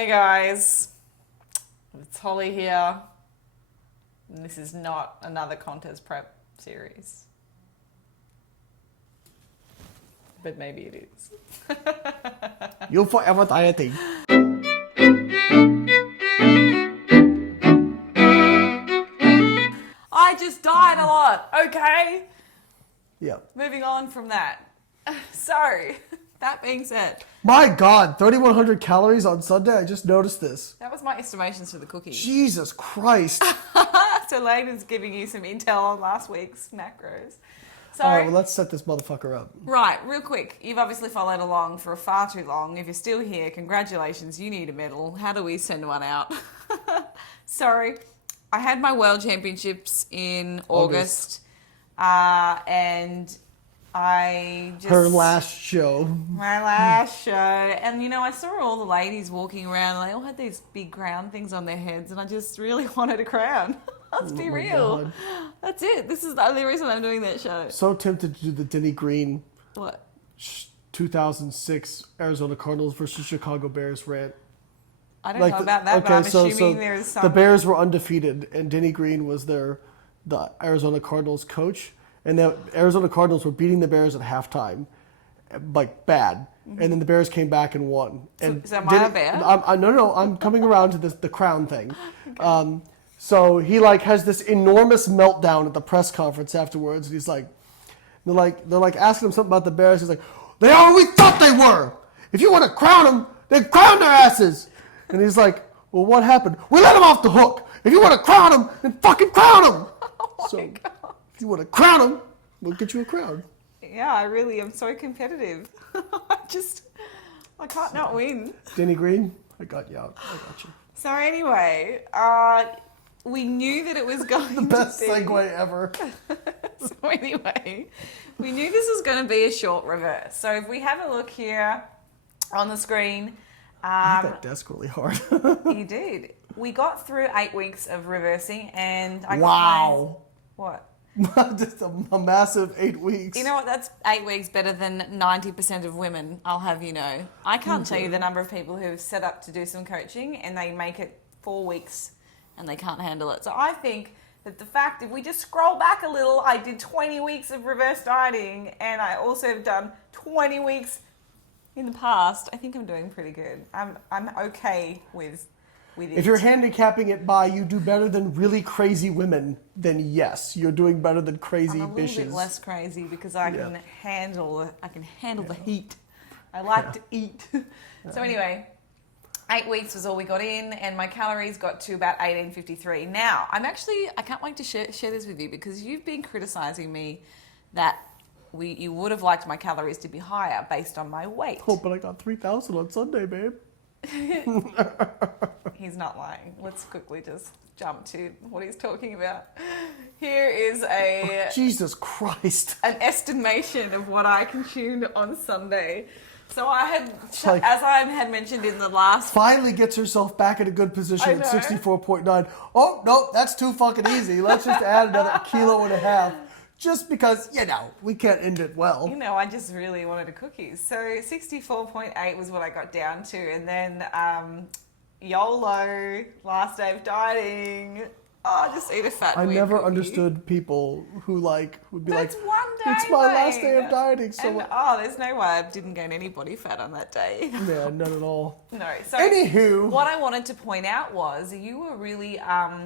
Hey guys, it's Holly here. And this is not another contest prep series. But maybe it is. You're forever dieting. I just died a lot, okay? Yeah. Moving on from that. So, that being said, My God, 3,100 calories on Sunday? I just noticed this. that was my estimations for the cookies. Jesus Christ. So Layden's giving you some intel on last week's macros. So, All right, well, let's set this motherfucker up. right, real quick. You've obviously followed along for far too long. If you're still here, congratulations, you need a medal. How do we send one out? So, I had my World Championships in August. And I just... Her last show. My last show. And, you know, I saw all the ladies walking around and they all had these big crown things on their heads and I just really wanted a crown. Let's be real. God. That's it. This is the only reason I'm doing that show. So tempted to do the Denny Green What? 2006 Arizona Cardinals versus Chicago Bears rant. I don't know about that, but I'm assuming there's some... The Bears were undefeated and Denny Green was the Arizona Cardinals coach. And the Arizona Cardinals were beating the Bears at halftime, like bad. Mm-hmm. And then the Bears came back and won. And so am I a bear? No, I'm coming around to the crown thing. Okay. So he like has this enormous meltdown at the press conference afterwards. And he's like, they're like asking him something about the Bears. He's like, they are what we thought they were. If you want to crown them, then crown their asses. And he's like, well, what happened? We let them off the hook. If you want to crown them, then fucking crown them. Oh my God. If you want to crown them, we'll get you a crown. Yeah, I really am so competitive. I can't not win. Denny Green, I got you out. I got you. So anyway, we knew that it was going the best to be... segue ever. So anyway, we knew this was going to be a short reverse. So if we have a look here on the screen... I hit that desk really hard. You did. We got through 8 weeks of reversing and I got... Wow. What? Just a massive 8 weeks. You know what? That's 8 weeks better than 90% of women, I'll have you know. I can't tell you the number of people who've set up to do some coaching and they make it 4 weeks and they can't handle it. So I think that the fact, if we just scroll back a little, I did 20 weeks of reverse dieting and I also have done 20 weeks in the past. I think I'm doing pretty good. I'm okay with it. If you're handicapping it by you do better than really crazy women, then yes, you're doing better than crazy bitches. I'm a little bit less crazy because I can handle the heat. I like to eat. So anyway, 8 weeks was all we got in, and my calories got to about 1853. Now I can't wait to share this with you because you've been criticizing me that you would have liked my calories to be higher based on my weight. Oh, but I got 3,000 on Sunday, babe. He's not lying. Let's quickly just jump to what he's talking about. Here is Jesus Christ. an estimation of what I consumed on Sunday. So I had, as I had mentioned in the last... Finally gets herself back in a good position at 64.9. Oh, no, that's too fucking easy. Let's just add another 1.5 kilos. Just because, we can't end it well. I just really wanted a cookie. So 64.8 was what I got down to. And then YOLO, last day of dieting. Oh, just eat a fat I weird never cookie. Understood people who would be That's like, one day, it's my last day of dieting. So and, there's no way I didn't gain any body fat on that day. Yeah, none at all. No. So anywho, what I wanted to point out was you were really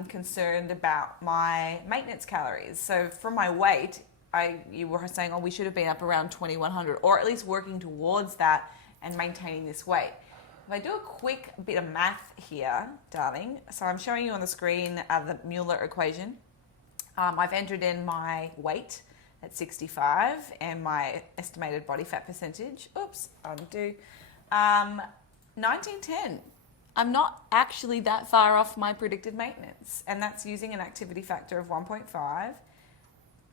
concerned about my maintenance calories. So from my weight, you were saying, we should have been up around 2,100 or at least working towards that and maintaining this weight. If I do a quick bit of math here, darling, so I'm showing you on the screen the Mueller equation. I've entered in my weight at 65 and my estimated body fat percentage. Oops, undo. 1910. I'm not actually that far off my predicted maintenance, and that's using an activity factor of 1.5.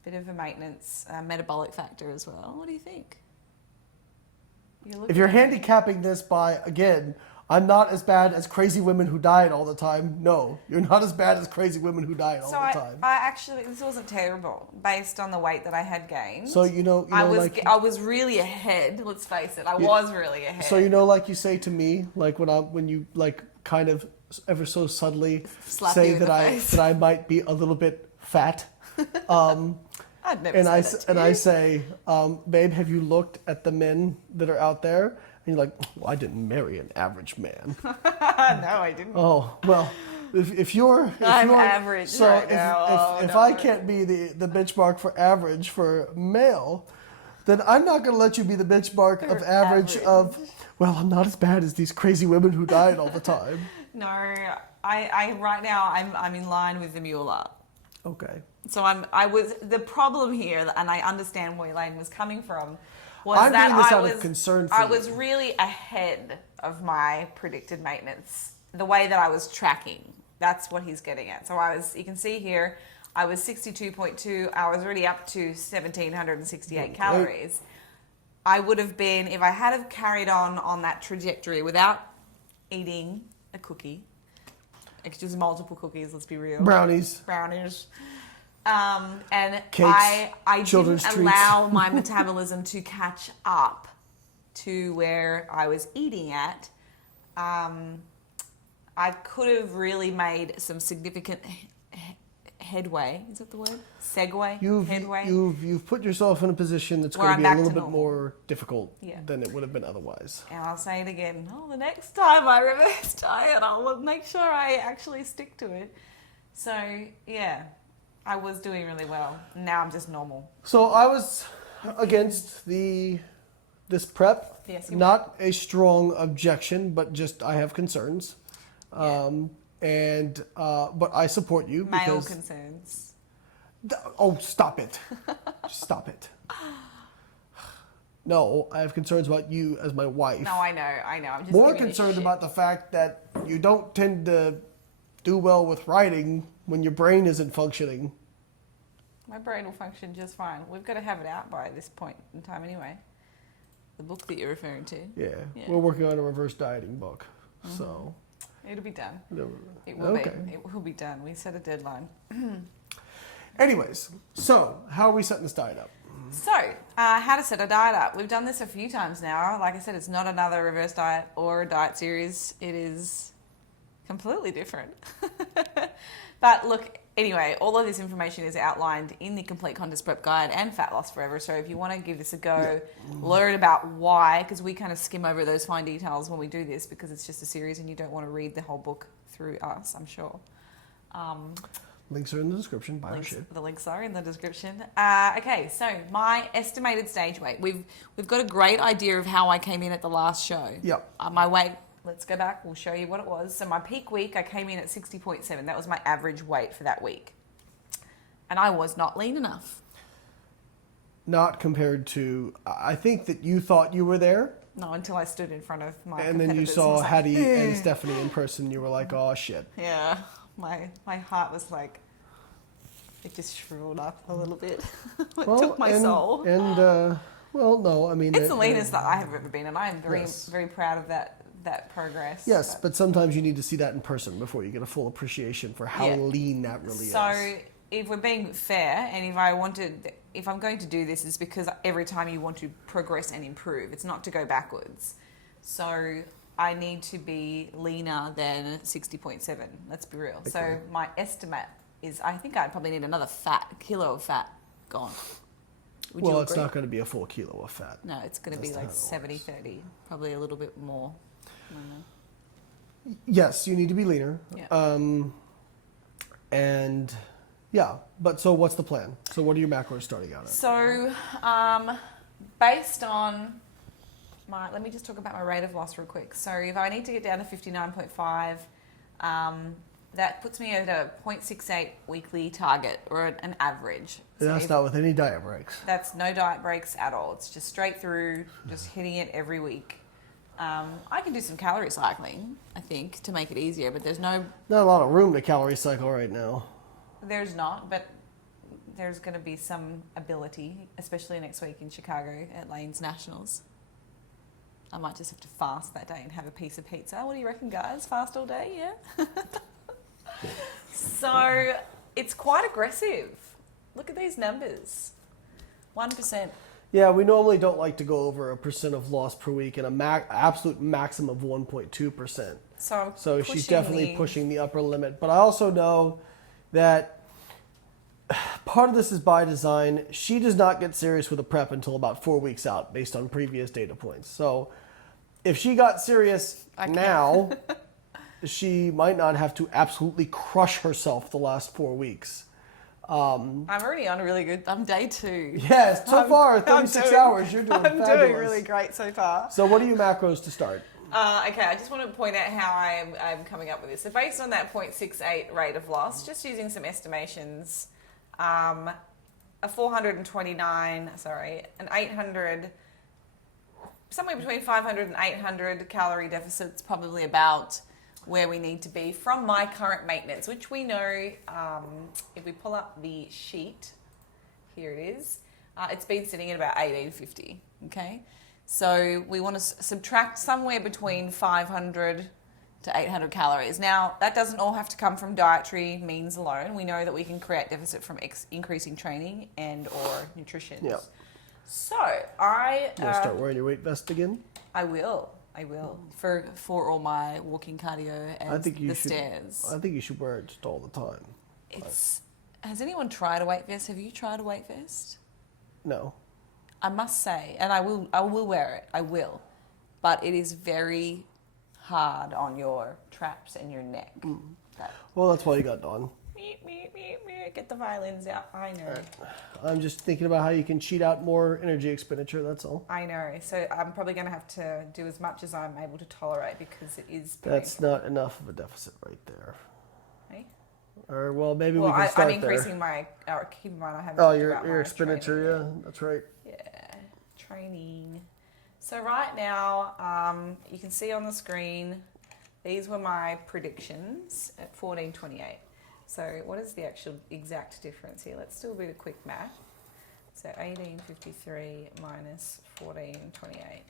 Bit of a maintenance metabolic factor as well. What do you think? If you're handicapping this by, again, I'm not as bad as crazy women who diet all the time. No, you're not as bad as crazy women who diet all the time. I actually, this wasn't terrible based on the weight that I had gained. So I was really ahead. Let's face it, I was really ahead. So like you say to me, like when you like kind of ever so subtly Slap say you in that the face. I might be a little bit fat. I'd never say that to you. I say, babe, have you looked at the men that are out there? And you're like, well, I didn't marry an average man. No, I didn't. Oh, well, if you're average so right now. If I can't be the benchmark for average for male, then I'm not going to let you be the benchmark of average of, well, I'm not as bad as these crazy women who diet all the time. No, I right now I'm in line with the Mueller. Okay. So I was the problem here, and I understand where Elaine was coming from. Was I'm that doing this I out was of concern for I you. was really ahead of my predicted maintenance. The way that I was tracking, that's what he's getting at. So you can see here, I was 62.2. I was already up to 1,768 calories. I would have been, if I had have carried on that trajectory without eating a cookie, it's just multiple cookies. Let's be real. Brownies. And Cakes, I children's didn't treats. allow my metabolism to catch up to where I was eating at. I could have really made some significant headway. Is that the word? Headway. You've put yourself in a position that's Where going to I'm be a back little to bit normal. more difficult Yeah. than it would have been otherwise. And I'll say it again. The next time I reverse diet, I'll make sure I actually stick to it. So, yeah, I was doing really well. Now I'm just normal. So I was against this prep. Yes, you Not a strong objection, but just I have concerns. Yeah. But I support you Male because concerns. Oh, stop it. Stop it. No, I have concerns about you as my wife. No, I know. I'm just More giving you concerned shit. about the fact that you don't tend to do well with writing when your brain isn't functioning. My brain will function just fine. We've got to have it out by this point in time anyway. The book that you're referring to. Yeah, Yeah. we're working on a reverse dieting book. So It'll be done. no, It will be. It will be done. We set a deadline. Anyways, so how are we setting this diet up? So, how to set a diet up. We've done this a few times now. Like I said, it's not another reverse diet or a diet series. It is completely different. But look, anyway, all of this information is outlined in the Complete Contest Prep Guide and Fat Loss Forever. So if you want to give this a go, learn about why, because we kind of skim over those fine details when we do this because it's just a series and you don't want to read the whole book through us, I'm sure. Links are in the description. Buy our shit. The links are in the description. Okay, so my estimated stage weight. We've got a great idea of how I came in at the last show. Yep. My weight, let's go back. We'll show you what it was. So my peak week, I came in at 60.7. That was my average weight for that week. And I was not lean enough. Not compared to, I think that you thought you were there. No, until I stood in front of my And then you competitors saw and was like, Hattie and Stephanie in person. You were like, oh, shit. Yeah, my heart was like, it just shriveled up a little bit. It took my soul. Well, no, I mean... It's the leanest that I have ever been, and I am very, Yes. very proud of that progress. Yes, but sometimes you need to see that in person before you get a full appreciation for how Yeah. lean that really is. So if we're being fair, and if I'm going to do this, it's because every time you want to progress and improve, it's not to go backwards. So I need to be leaner than 60.7. Let's be real. So Okay. my estimate is, I think I'd probably need another kilo of fat gone. Would Well, you it's agree? not going to be a full kilo of fat. No, it's going to be That's like how it works. 70-30, probably a little bit more. I don't know. Yes, you need to be leaner. Yeah. And yeah, but so what's the plan? So what are your macros starting out at? So, based on let me just talk about my rate of loss real quick. So if I need to get down to 59.5, that puts me at a 0.68 weekly target or an average. And that's not with any diet breaks. That's no diet breaks at all. It's just straight through, just hitting it every week. I can do some calorie cycling, I think, to make it easier, but there's Not a lot of room to calorie cycle right now. not, but there's going to be some ability, especially next week in Chicago at Lane's Nationals. I might just have to fast that day and have a piece of pizza. What do you reckon, guys? Fast all day, yeah? So it's quite aggressive. Look at these numbers. 1%. Yeah, we normally don't like to go over 1% of loss per week and absolute maximum of 1.2%. So she's definitely pushing the upper limit. But I also know that part of this is by design. She does not get serious with a prep until about 4 weeks out based on previous data points. So if she got serious now, she might not have to absolutely crush herself the last 4 weeks. I'm already on a really good. I'm day 2. Yes, so far 36 hours. You're doing fabulous. I'm doing really great so far. So what are your macros to start? Okay, I just want to point out how I'm coming up with this. So based on that 0.68 rate of loss, just using some estimations, an 800, somewhere between 500 and 800 calorie deficit's probably about where we need to be from my current maintenance, which we know, if we pull up the sheet, here it is, it's been sitting at about 1850, okay? So we want to subtract somewhere between 500 to 800 calories. Now, that doesn't all have to come from dietary means alone. We know that we can create deficit from increasing training and or nutrition. Yeah. So You want to start wearing your weight vest again? I will for all my walking cardio and the stairs. I think you should wear it just all the time. Has anyone tried a weight vest? Have you tried a weight vest? No. I must say, and I will wear it. I will, but it is very hard on your traps and your neck. Well, that's why you got Dawn. Get the violins out. I know. I'm just thinking about how you can cheat out more energy expenditure. That's all. I know. So I'm probably going to have to do as much as I'm able to tolerate because it is painful. That's not enough of a deficit right there. Hey? Or well, maybe we can start I'm increasing there. keep in mind I haven't Oh, talked about your my expenditure. training Yeah, that's right. yet. Yeah, training. So right now, you can see on the screen, these were my predictions at 14:28. So what is the actual exact difference here? Let's do a bit of quick math. So 1853 minus 1428.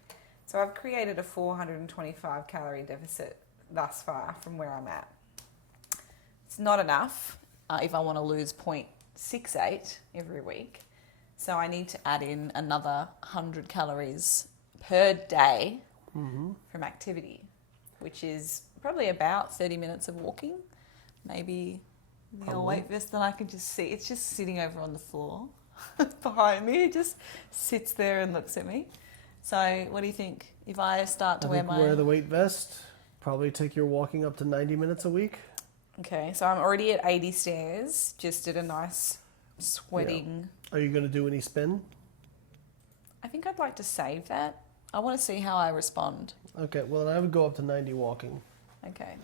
So I've created a 425 calorie deficit thus far from where I'm at. It's not enough if I want to lose 0.68 every week. So I need to add in another 100 calories per day from activity, which is probably about 30 minutes of walking, maybe the old weight vest that I can just see. It's just sitting over on the floor behind me. It just sits there and looks at me. So what do you think? If I start to wear the weight vest, probably take your walking up to 90 minutes a week. Okay, so I'm already at 80 stairs, just at a nice sweating. Yeah. Are you going to do any spin? I think I'd like to save that. I want to see how I respond. Okay, well, I would go up to 90 walking. Okay.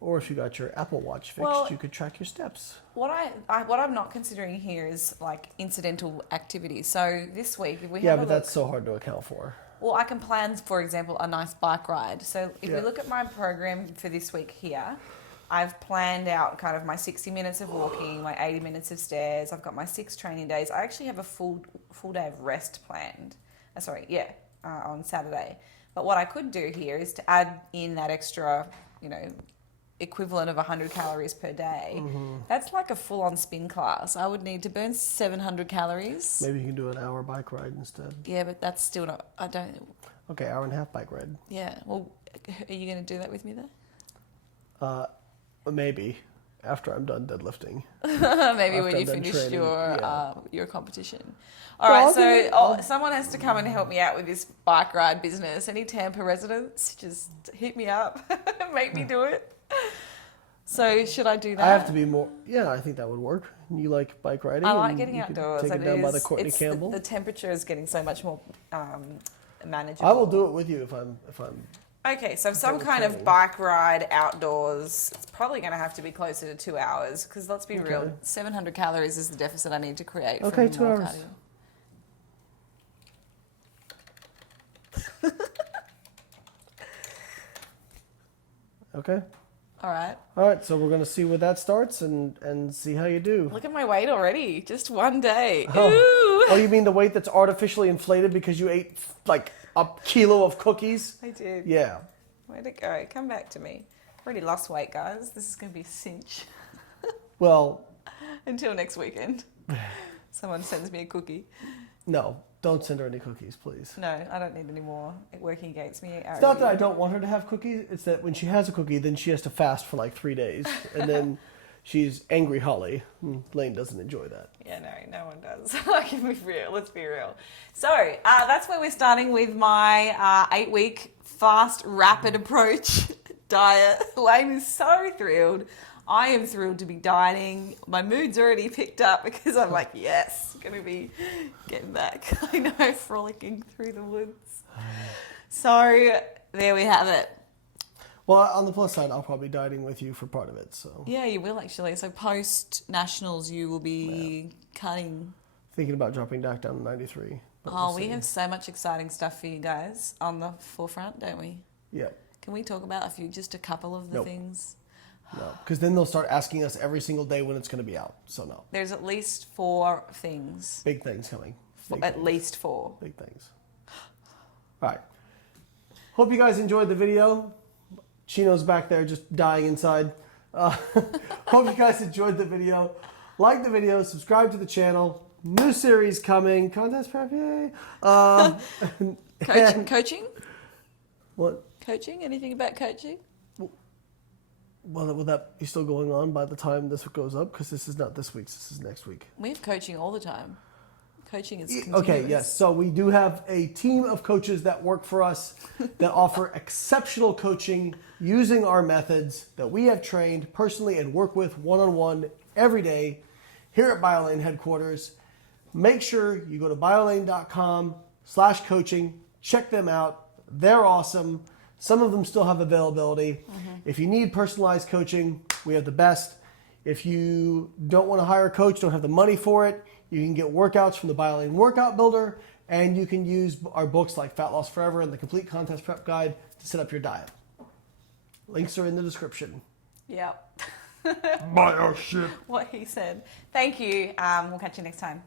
Or if you got your Apple Watch fixed, you could track your steps. What I'm not considering here is like incidental activities. So this week, if we but that's so hard to account for. Well, I can plan, for example, a nice bike ride. So if we look at my program for this week here, I've planned out kind of my 60 minutes of walking, my 80 minutes of stairs. I've got my 6 training days. I actually have a full day of rest planned. On Saturday. But what I could do here is to add in that extra, equivalent of 100 calories per day. That's like a full-on spin class. I would need to burn 700 calories. Maybe you can do an hour bike ride instead. Yeah, but that's still not... I don't... Okay, hour and a half bike ride. Yeah. Well, are you going to do that with me then? Maybe. After I'm done deadlifting. Maybe when you finish your competition. All right, so someone has to come and help me out with this bike ride business. Any Tampa residents, just hit me up. Make me do it. So should I do that? I have to be more... Yeah, I think that would work. You like bike riding? I like getting outdoors. Take it down by the Courtney Campbell. The temperature is getting so much more manageable. I will do it with you if I'm Okay, so some kind of bike ride outdoors, it's probably going to have to be closer to 2 hours because let's be real, 700 calories is the deficit I need to create. Okay, 2 hours. Okay. All right, so we're going to see where that starts and see how you do. Look at my weight already, just one day. Oh, you mean the weight that's artificially inflated because you ate like a kilo of cookies. I did. Yeah. Where'd it go? Come back to me. I've already lost weight, guys. This is going to be a cinch. Well, until next weekend. Someone sends me a cookie. no, don't send her any cookies, please. No, I don't need any more working against me. It's not that I don't want her to have cookies. It's that when she has a cookie, then she has to fast for like 3 days. And then she's angry Holly. Lane doesn't enjoy that. Yeah, no one does. Let's be real. So that's where we're starting with my 8-week fast, rapid approach diet. Lane is so thrilled. I am thrilled to be dieting. My mood's already picked up because I'm like, yes, going to be getting back. I know, frolicking through the woods. So there we have it. Well, on the plus side, I'll probably be dieting with you for part of it. So yeah, you will actually. So post nationals, you will be cutting. Thinking about dropping back down to 93. Oh, we have so much exciting stuff for you guys on the forefront, don't we? Yeah. Can we talk about just a couple of the things? No, because then they'll start asking us every single day when it's going to be out. So no. There's at least 4 things. Big things coming. At least 4. Big things. All right. Hope you guys enjoyed the video. Chino's back there just dying inside. Hope you guys enjoyed the video. Like the video, subscribe to the channel. New series coming. Contest prep, yay. Coaching? What? Coaching? Anything about coaching? Well, will that be still going on by the time this goes up? Because this is not this week's, this is next week. We have coaching all the time. Coaching is continuous. Okay, yes. So we do have a team of coaches that work for us that offer exceptional coaching using our methods that we have trained personally and work with one-on-one every day here at BioLane headquarters. Make sure you go to biolane.com/coaching. Check them out. They're awesome. Some of them still have availability. If you need personalized coaching, we have the best. If you don't want to hire a coach, don't have the money for it, you can get workouts from the BioLane Workout Builder, and you can use our books like Fat Loss Forever and the Complete Contest Prep Guide to set up your diet. Links are in the description. Yep. Buy our shit. What he said. Thank you. We'll catch you next time.